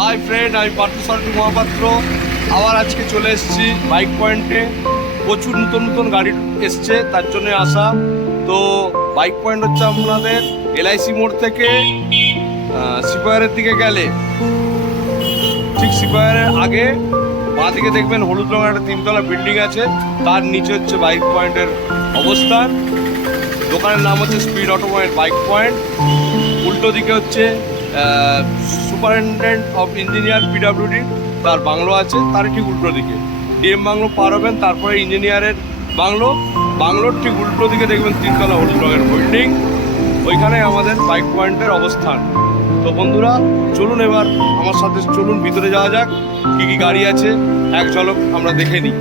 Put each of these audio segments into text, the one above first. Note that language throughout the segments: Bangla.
হাই ফ্রেন্ড আমি পার্থসারথী মহাপাত্র। আবার আজকে চলে এসেছি বাইক পয়েন্টে প্রচুর নতুন নতুন গাড়ি এসছে, তার জন্য আসা। তো বাইক পয়েন্ট হচ্ছে আপনাদের এলআইসি মোড় থেকে সিপাহারের দিকে গেলে। ঠিক সিপাহারের আগে, বাঁ দিকে দেখবেন হলুদ রঙের একটা তিনতলা বিল্ডিং আছে, তার নিচে হচ্ছে বাইক পয়েন্টের অবস্থান দোকানের নাম হচ্ছে স্পিড অটোমোবাইল বাইক পয়েন্ট উল্টো দিকে হচ্ছে সুপারিনটেন্ডেন্ট অফ ইঞ্জিনিয়ার পিডাব্লিউডি তার বাংলো আছে, তার ঠিক উল্টো দিকে। ডিএম বাংলো পার হবেন, তারপরে ইঞ্জিনিয়ারের বাংলো। বাংলোর ঠিক উল্টো দিকে দেখবেন তিনতলা হলুদ রঙের বিল্ডিং ওইখানে আমাদের বাইক পয়েন্টের অবস্থান। তো বন্ধুরা, চলুন এবার আমার সাথে চলুন, ভিতরে যাওয়া যাক, কী কী গাড়ি আছে, এক ঝলক আমরা দেখে নিই।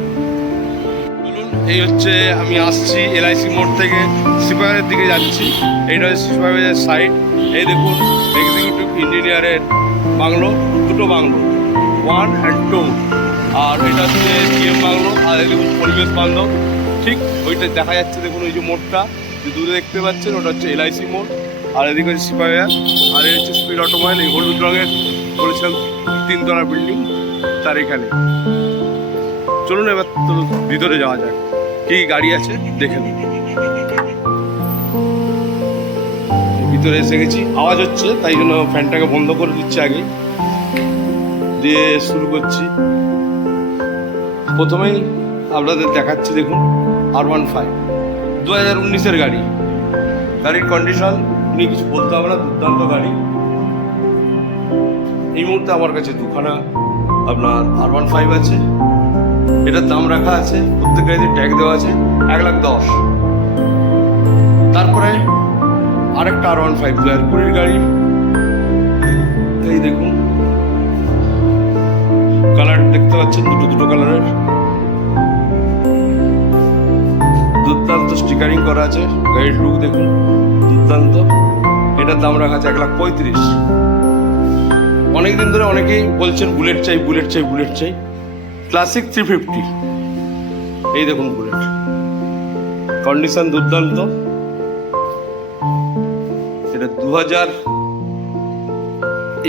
চলুন, এই হচ্ছে আমি আসছি এলআইসি মোড় থেকে, সিপাহের দিকে যাচ্ছি। এইটা হচ্ছে সিপাহের সাইড এই দেখুন এক্সিকিউটিভ ইঞ্জিনিয়ারের বাংলো দুটো বাংলো ওয়ান অ্যান্ড টু আর এটা হচ্ছে জিএম বাংলো আর দেখুন পরিবেশ বান্ধব ঠিক ওইটা দেখা যাচ্ছে দেখুন, ওই যে মোড়টা। যে দূরে দেখতে পাচ্ছেন, ওটা হচ্ছে এলআইসি মোড়। আর এদিকে হচ্ছে সিপাহিয়া আর এই হচ্ছে স্পিড অটোমোবাইল এই হলুদ রঙের বলেছিলাম তিনতলা বিল্ডিং তার এখানে। চলুন এবার তো ভিতরে যাওয়া যাক। কি গাড়ি আছে, দেখে নিন ভিতরে এসে গেছি। আওয়াজ হচ্ছে তাই জন্য ফ্যানটাকে বন্ধ করে দিচ্ছি আগে। দিয়ে শুরু করছি। প্রথমেই আপনাদের দেখাচ্ছি, দেখুন আর ওয়ান ফাইভ দু হাজার উনিশের গাড়ি। গাড়ির কন্ডিশন নিয়ে কিছু বলতে হবে না, দুর্দান্ত গাড়ি। এই মুহূর্তে আমার কাছে দুখানা আপনার আর ওয়ান ফাইভ আছে। এটার দাম রাখা আছে প্রত্যেক গাড়িতে ট্যাগ দেওয়া আছে, এক লাখ দশ। তারপরে আরেকটা আর ওয়ান ফাইভ দু কুড়ির গাড়ি। এই দেখুন। কালার দেখতে পাচ্ছেন, দুটো দুটো কালারের দুর্দান্ত স্টিকারিং করা আছে। গাড়ির লুক দেখুন। দুর্দান্ত। এটার দাম রাখা আছে এক লাখ পঁয়ত্রিশ। অনেকদিন ধরে অনেকেই বলছেন বুলেট চাই বুলেট চাই বুলেট চাই। ক্লাসিক থ্রি ফিফটি এই দেখুন বুলেট কন্ডিশন দুর্দান্ত। এটা দু হাজার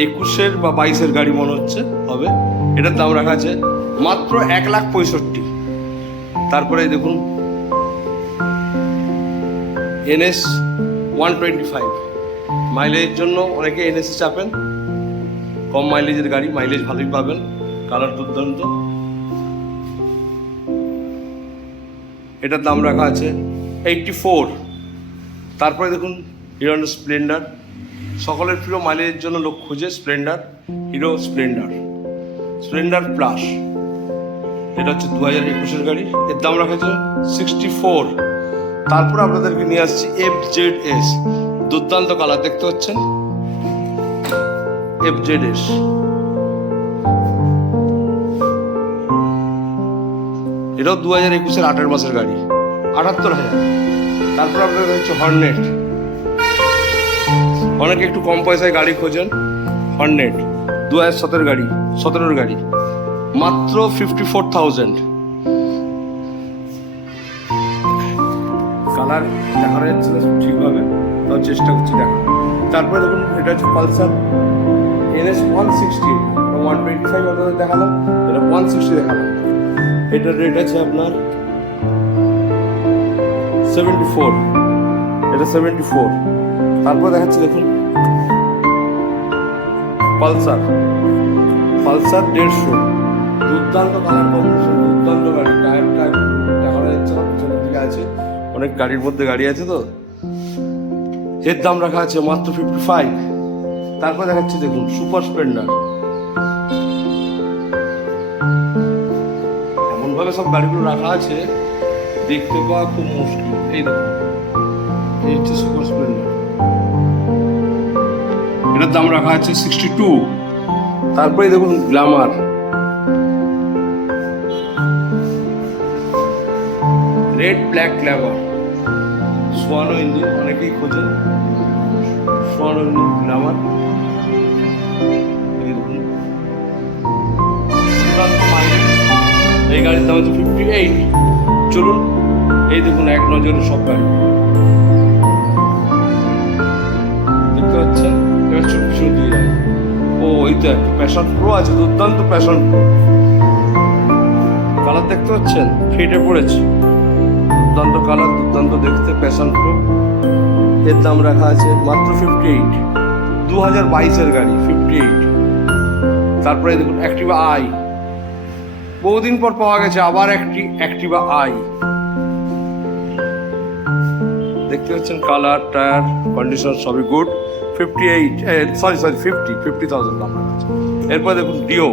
একুশের বা বাইশের গাড়ি মনে হচ্ছে, হবে। এটার দাম রাখা আছে মাত্র এক লাখ পঁয়ষট্টি। তারপরে দেখুন, N S one twenty five. মাইলেজের জন্য অনেকে এনএস চাপেন। কম মাইলেজের গাড়ি, মাইলেজ ভালোই পাবেন, কালার দুর্দান্ত। এটার দাম রাখা আছে, এইটটি ফোর। তারপরে দেখুন হিরো স্প্লেন্ডার। সকলের প্রিয় মাইলেজের জন্য লোক খুঁজে Splendor, Hero Splendor. Splendor plus. এটা হচ্ছে দু হাজার একুশের গাড়ি। এর দাম রাখা আছে সিক্সটি ফোর তারপর আপনাদেরকে নিয়ে আসছি এফ জেড এস দুর্দান্ত কালার দেখতে পাচ্ছেন? এফ জেড এস এটাও দু হাজার একুশের আঠারো মাসের গাড়ি। আটাত্তর হাজার। তারপর আপনাদের হচ্ছে হর্নেট অনেকে একটু কম পয়সায় গাড়ি খোঁজেন হর্নেট দু হাজার সতেরো গাড়ি, সতেরোর গাড়ি। মাত্র ফিফটি ফোর থাউজেন্ড কালার দেখানো যাচ্ছে না ঠিকভাবে। তাও চেষ্টা করছি দেখা। তারপরে দেখুন, এটা হচ্ছে Pulsar NS one sixty one twenty five আপনাদের দেখালাম, এটা ওয়ান সিক্সটি দেখালাম। এটার রেট আছে আপনার সেভেন্টি ফোর এটা সেভেন্টি ফোর তারপর দেখাচ্ছি, দেখুন পালসার। পালসার দেড়শো। দুর্দান্ত কালার কম্বিনেশন, দুর্দান্ত গাড়ি, টায়ার টায়ার। দেখা যাচ্ছে দিকে আছে। অনেক গাড়ির মধ্যে গাড়ি আছে তো। এর দাম রাখা আছে মাত্র ফিফটি ফাইভ তারপর দেখাচ্ছি দেখুন, সুপার স্প্লেন্ডার। এমনভাবে সব গাড়িগুলো রাখা আছে, দেখতে পাওয়া খুব মুশকিল। এই দেখুন, এই হচ্ছে সুপার স্প্লেন্ডার। এটার দাম রাখা আছে সিক্সটি টু তারপরে দেখুন গ্লামার রেড ব্ল্যাক গ্ল্যামার সোয়ানো ইঞ্জিন অনেকেই খোঁজেন। সোয়ানো ইঞ্জিন গ্ল্যামার। এই গাড়ির দাম হচ্ছে ফিফটি এইট চলুন, এই দেখুন এক নজরে সব গাড়ি। ওই তো প্যাশন প্রো আছে, দুর্দান্ত প্যাশন প্রো কালার দেখতে পাচ্ছেন? ফেটে পড়েছে। দুর্দান্ত কালার, দুর্দান্ত দেখতে প্যাশন প্রো এর দাম রাখা আছে মাত্র ফিফটি এইট দু হাজার বাইশের গাড়ি ফিফটি এইট তারপরে দেখুন অ্যাক্টিভা আই বহুদিন পর পাওয়া গেছে আবার একটি অ্যাক্টিভা আই দেখতে পাচ্ছেন, কালার, টায়ার কন্ডিশন সবই good fifty eight sorry sorry fifty fifty thousand রাখা আছে এরপর দেখুন ডিও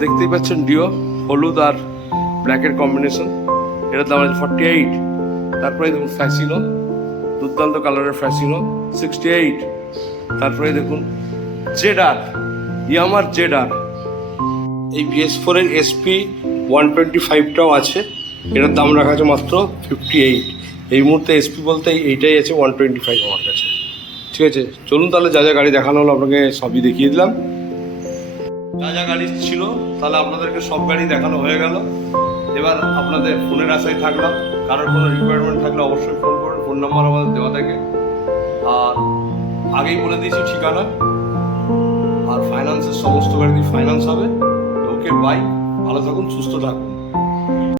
দেখতেই পাচ্ছেন ডিও হলুদ আর ব্ল্যাকের কম্বিনেশন এটার দাম আছে ফর্টি এইট তারপরে দেখুন ফ্যাসিনো দুর্দান্ত কালারের ফ্যাসিনো সিক্সটি এইট তারপরে দেখুন জেডার ইয়ামার জেডার এই বিএস ফোরের এসপি ওয়ান টোয়েন্টি ফাইভটাও আছে। এটার দাম রাখা আছে মাত্র ফিফটি এইট এই মুহূর্তে এসপি বলতে এইটাই আছে ওয়ান টোয়েন্টি ফাইভ আমার কাছে। ঠিক আছে, চলুন তাহলে যা যা গাড়ি দেখানো হলো আপনাকে সবই দেখিয়ে দিলাম। যা যা গাড়ি ছিল, তাহলে আপনাদেরকে সব গাড়ি দেখানো হয়ে গেল। এবার আপনাদের ফোনের আশায় থাকলাম, কারোর কোনো রিকোয়ারমেন্ট থাকলে অবশ্যই ফোন করুন ফোন নাম্বার আমাদের দেওয়া থাকে। আর আগেই বলে দিয়েছি ঠিকানা। আর ফাইন্যান্সের সমস্ত গাড়ি ফাইন্যান্স হবে। ওকে বাই ভালো থাকুন, সুস্থ থাকুন।